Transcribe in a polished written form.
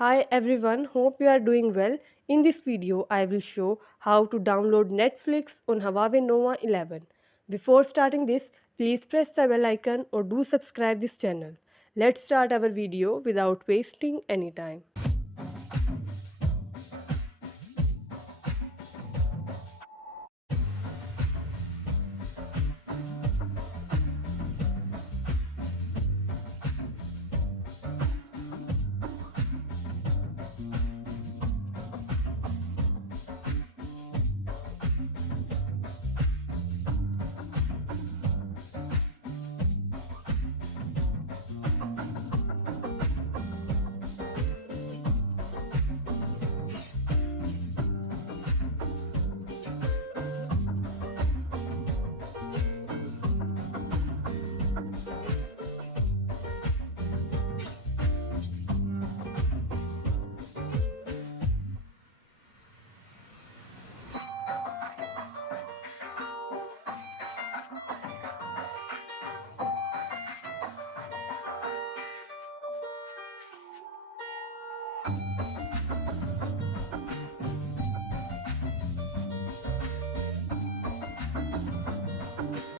Hi everyone, hope you are doing well. In this video, I will show how to download Netflix on Huawei Nova 11. Before starting this, please press the bell icon or do subscribe this channel. Let's start our video without wasting any time.